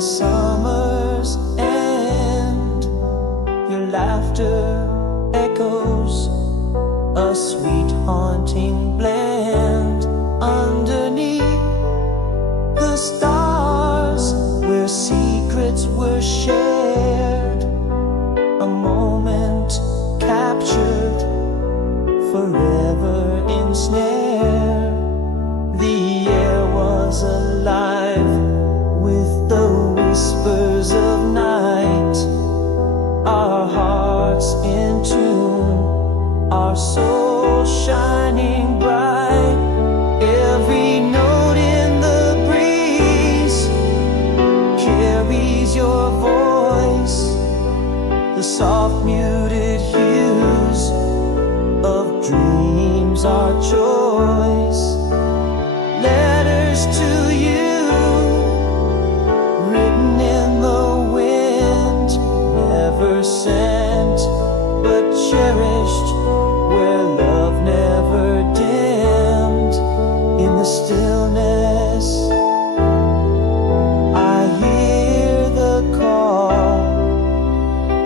the summer's end, your laughter echoes, a sweet haunting blend underneath the stars where secrets were shared, a moment captured, forever ensnared. The air was alive with the whispers of night, our hearts in tune, our souls shining bright. Every note in the breeze carries your voice, the soft muted hues of dreams, our choice. Letters to you, written in the wind, never sent but cherished, where love never dimmed. In the stillness I hear the call,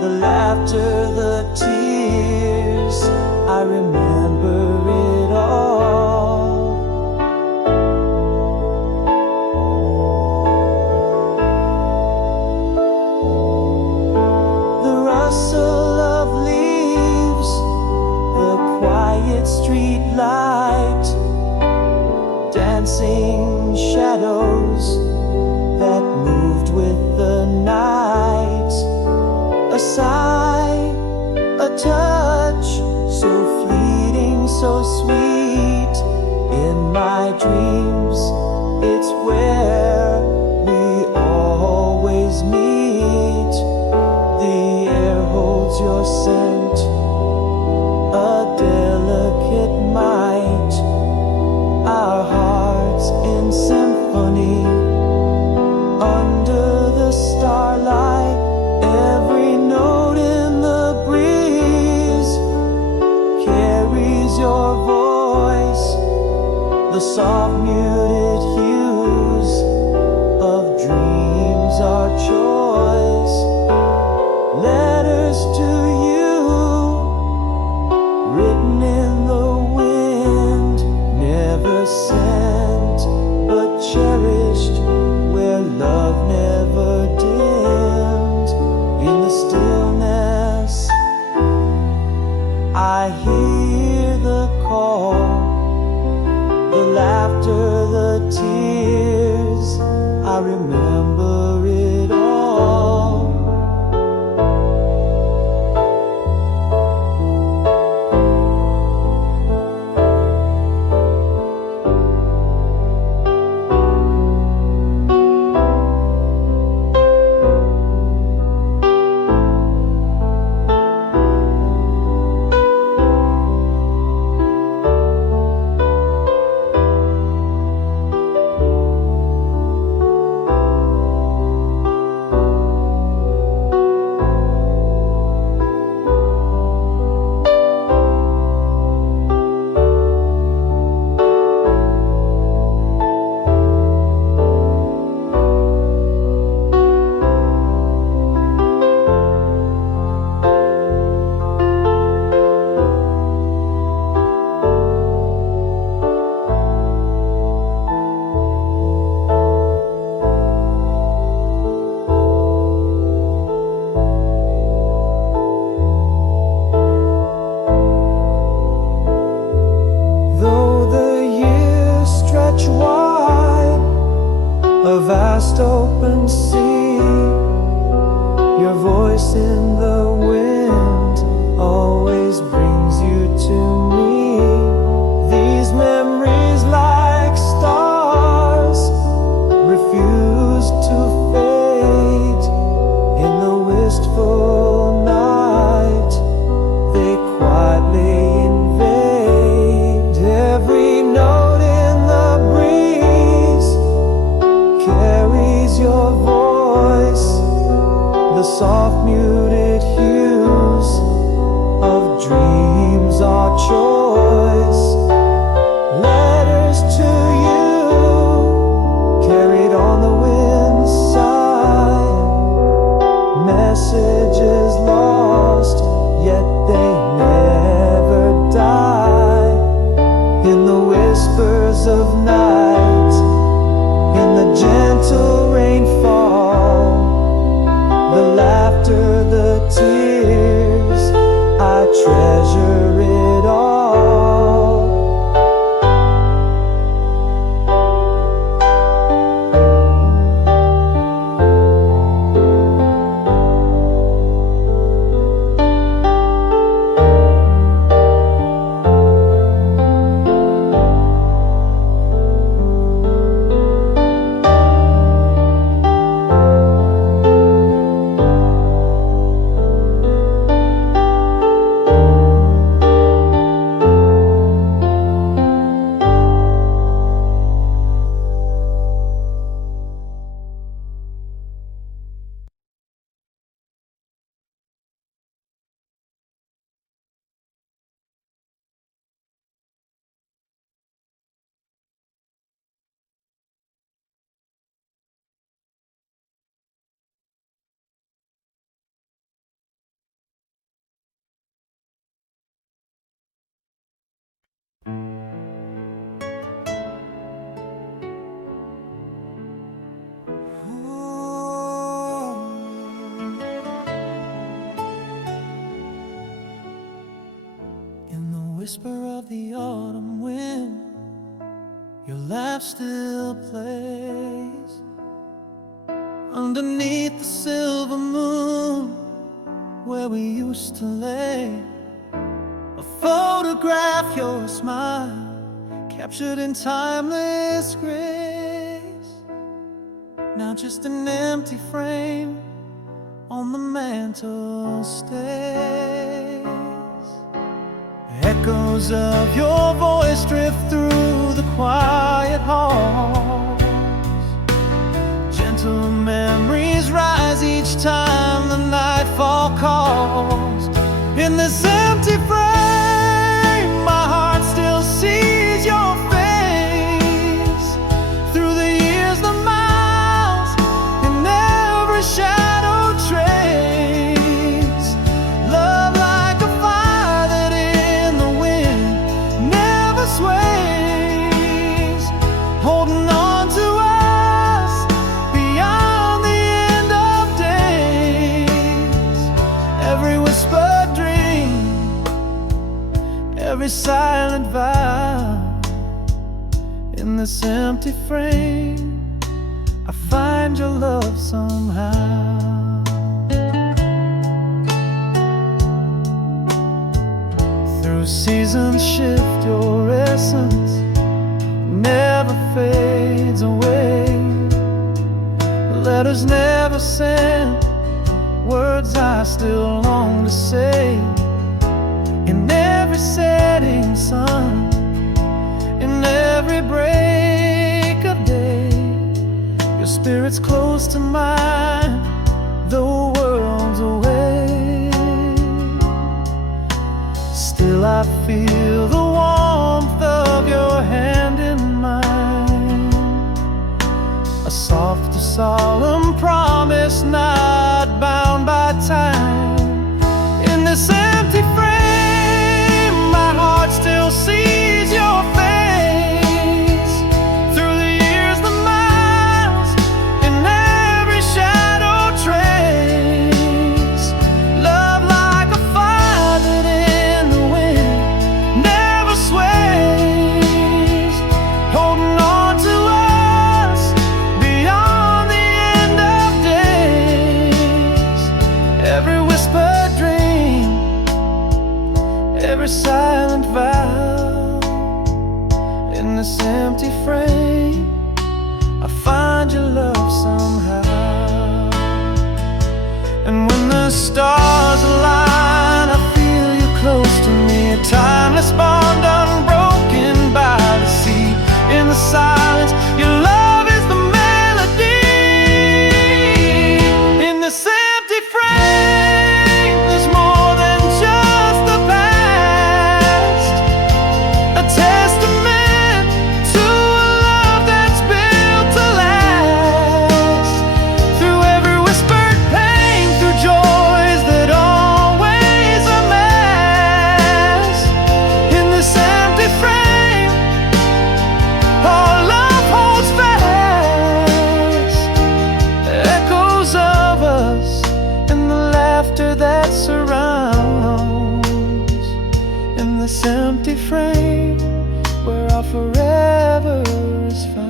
the laughter, the tears, I remember it all. The rustle of leaves, the quiet street light, dancing shadows that moved with the night. A sigh, a touch, so fleeting, so sweet. In my dreams, it's where we always meet. The air holds your scent, a delicate might, our hearts in symphony under the starlight. Every note in the breeze carries your voice, the soft muted hues of dreams, our choice. Letters to you, written in the wind, never sent but cherished, where love never dimmed. In the stillness I hear the call, the laughter, the tears, I remember it all. Wide, a vast open sea, your voice in the wind always brings you to me. These memories like stars refuse to fade. In the wistful night they quietly invade. Every note in the breeze carries your voice, the soft muted hues of dreams, our choice. Letters to you, carried on the wind's side. whisper of the autumn wind, your laugh still plays underneath the silver moon where we used to lay. A photograph, your smile captured in timeless grace. Now just an empty frame on the mantel stays. Echoes of your voice drift through the quiet halls. Gentle memories rise each time the nightfall calls. In this empty frame, my heart still sees your face. Through the years, the miles, in every shadow trace. Love like a fire that in the wind never sways, holding on to us beyond the end of days. Every whispered dream, every silent vow. In this empty frame, I find your love somehow. Through seasons shift, your essence never fades away. Letters never sent, words I still long to say. In every setting sun, in every break of day, your spirit's close to mine, though worlds away. Still I feel the warmth of your hand in mine, a soft, solemn promise not bound by time. In this empty frame, my heart still sees your face. Through the years, the miles, in every shadow trace. Love like a fire that in the wind never sways, holding on to us beyond the end of days. Every whispered dream, every silent vow. In this empty frame, I find your love somehow. And when the stars align, I feel you close to me, a timeless bond unbroken by the sea. In the silence, your love is the melody. In this empty frame, there's more than just the past, a testament to a love that's built to last. Through every whispered pain, through joys that always amass. In this empty frame, our love holds fast. Echoes of us and the laughter that surrounds. In this empty frame, where our forever is found.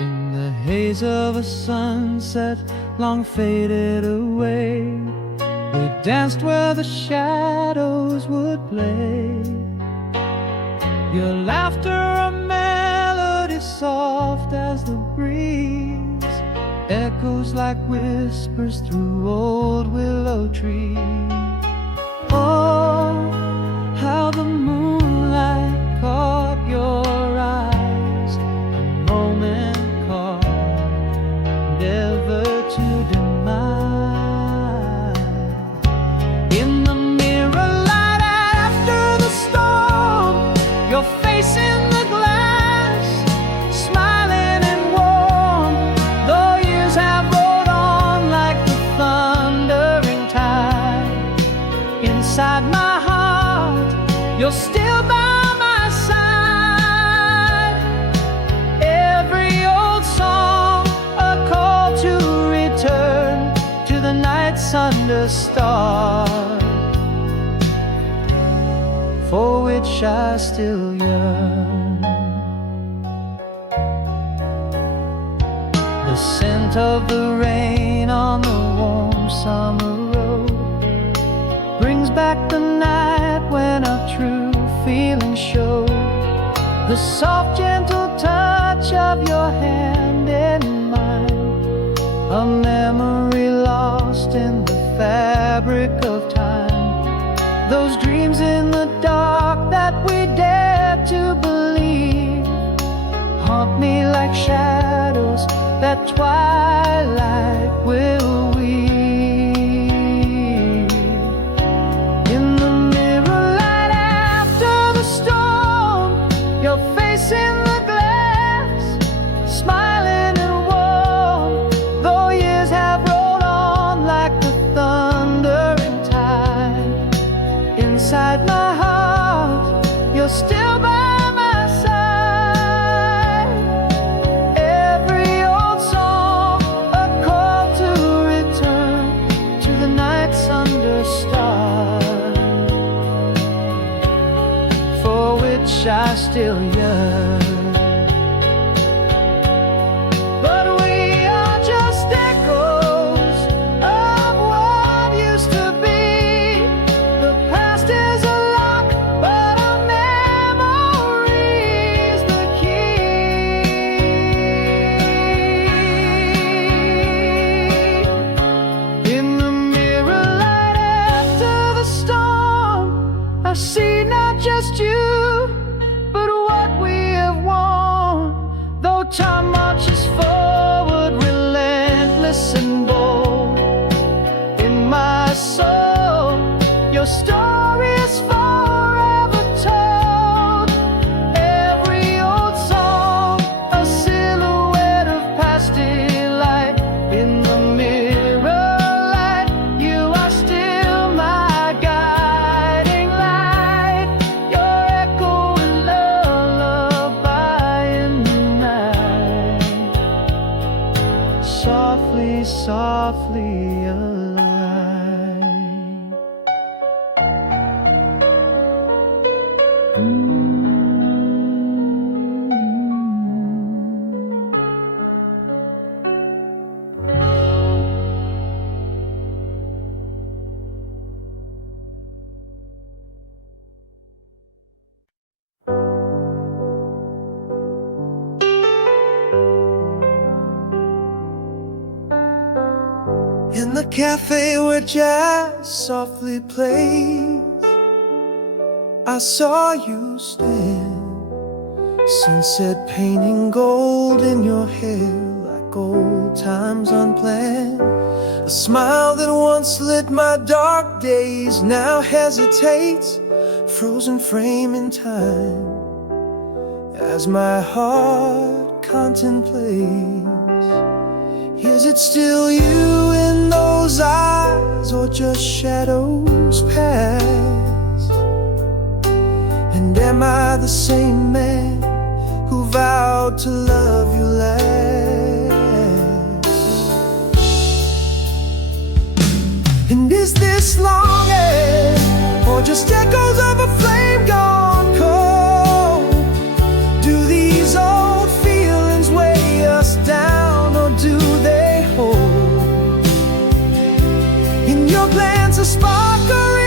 In the haze of a sunset long faded away, we danced where the shadows would play. Your laughter a melody soft as the breeze, echoes like whispers through old willow trees. Oh, how the moonlight caught your eyes, a moment caught, never to demise. In the mirror light after the storm, your face in the glass, smiling inside my heart, you're still by my side. Every old song, a call to return to the nights under stars, for which I still yearn. The scent of the rain on the warm summer road brings back the night when our true feelings show. The soft, gentle touch of your hand in mine, a memory lost in the fabric of time. Those dreams in the dark that we dare to believe haunt me like shadows that twilight will weave. In the mirror light after the storm, your face in the glass, smiling and warm, though years have rolled on like the thundering tide. Inside my heart, you're still by my side. Every old song, a call to return to the nights under stars, for which I still yearn. But we are just echoes of what used to be. The past is a lock, but our memory's the key. In the mirror light after the storm, I see not just you, but what we have won. Though time marches forward, relentless and bold, in my soul, your story is forever told. Every old song, a silhouette of past delight. In the mirror light, you are still my guiding light. Your echo and lullaby in the night, softly, softly alive. In the cafe where jazz softly plays, I saw you stand, sunset painting gold in your hair like old times unplanned. A smile that once lit my dark days now hesitates, frozen frame in time, as my heart contemplates. Is it still you in those eyes, or just shadows past? And am I the same man who vowed to love you last? And is this longing, or just echoes of a flame gone cold? Do these old feelings weigh us down, or do they hold? In your glance a spark, or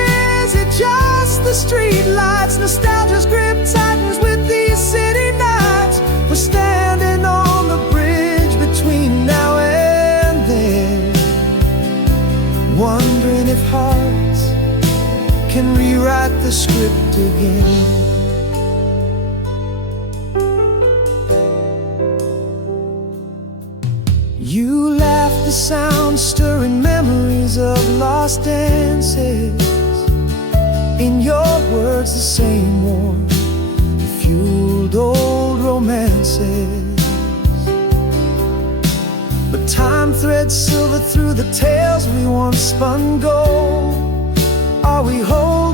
is it just the street lights? Nostalgia's grip tightens with these city nights. We're standing on the bridge between now and then, wondering if hearts can rewrite the script again. You laugh, the sound stirring memories of lost dances. In your words the same warm, fueled old romances. But time threads silver through the tales we once spun gold. Are we whole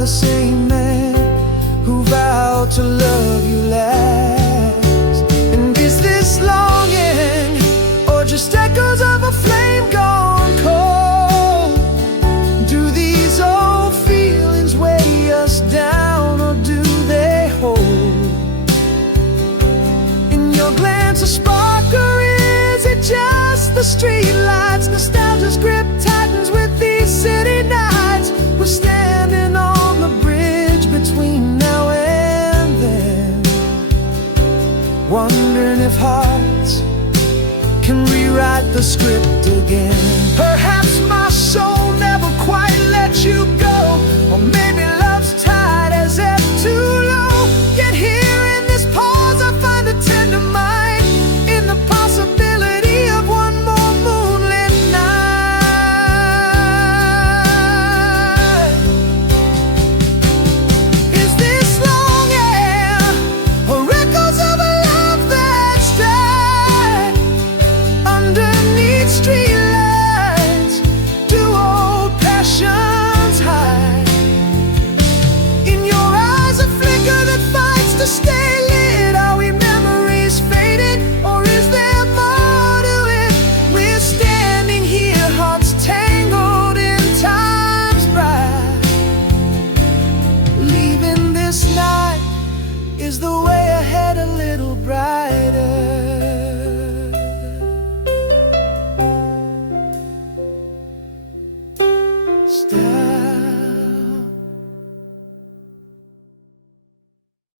the same men who vowed to love you last? And is this longing, or just echoes of a flame gone cold? Do these old feelings weigh us down, or do they hold? In your glance a spark, or is it just the street lights? Nostalgia's grip tightens with these city nights. We're standing on the bridge between now and then, wondering if hearts can rewrite the script again. Perhaps my